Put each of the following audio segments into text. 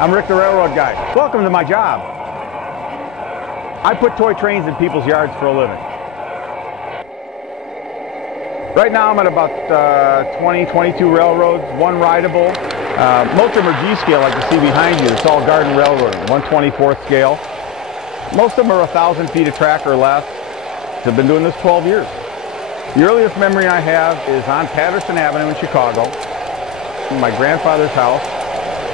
I'm Rick the Railroad Guy. Welcome to my job. I put toy trains in people's yards for a living. Right now I'm at about 22 railroads, one rideable. Most of them are G-scale like you see behind you. It's all garden railroad, 1/24th scale. Most of them are 1,000 feet of track or less. I've been doing this 12 years. The earliest memory I have is on Patterson Avenue in Chicago, in my grandfather's house.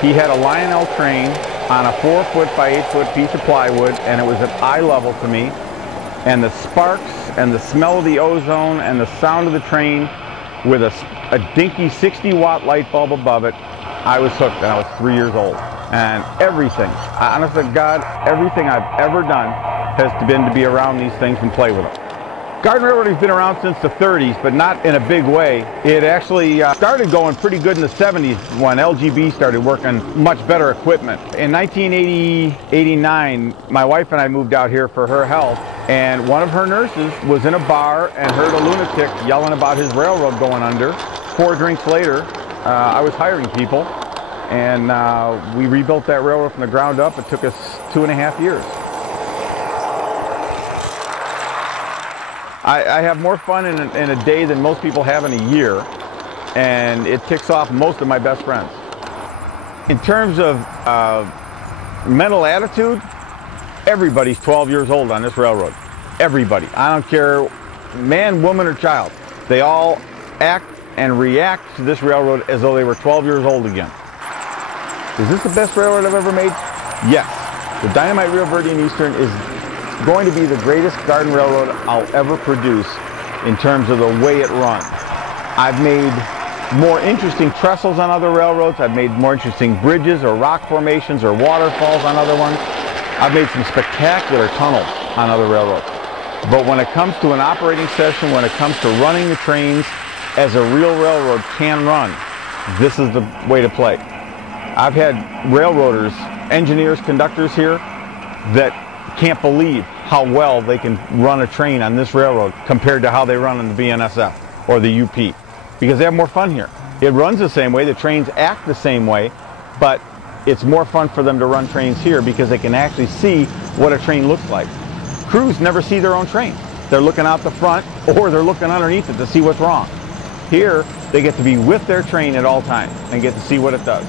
He had a Lionel train on a 4-foot by 8-foot piece of plywood, and it was at eye level to me. And the sparks and the smell of the ozone and the sound of the train with a dinky 60-watt light bulb above it, I was hooked, and I was 3 years old. And everything, honest to God, everything I've ever done has been to be around these things and play with them. Garden railroading has been around since the 30s, but not in a big way. It actually started going pretty good in the 70s when LGB started working much better equipment. In 1989, my wife and I moved out here for her health, and one of her nurses was in a bar and heard a lunatic yelling about his railroad going under. 4 drinks later, I was hiring people, and we rebuilt that railroad from the ground up. It took us 2.5 years. I have more fun in a day than most people have in a year, and it ticks off most of my best friends. In terms of mental attitude, everybody's 12 years old on this railroad. Everybody. I don't care, man, woman, or child. They all act and react to this railroad as though they were 12 years old again. Is this the best railroad I've ever made? Yes. The Dynamite Rio Verde and Eastern is going to be the greatest garden railroad I'll ever produce in terms of the way it runs. I've made more interesting trestles on other railroads. I've made more interesting bridges or rock formations or waterfalls on other ones. I've made some spectacular tunnels on other railroads. But when it comes to an operating session, when it comes to running the trains as a real railroad can run, this is the way to play. I've had railroaders, engineers, conductors here that can't believe how well they can run a train on this railroad compared to how they run on the BNSF or the UP, because they have more fun here. It runs the same way, the trains act the same way, but it's more fun for them to run trains here because they can actually see what a train looks like. Crews never see their own train. They're looking out the front or they're looking underneath it to see what's wrong. Here, they get to be with their train at all times and get to see what it does.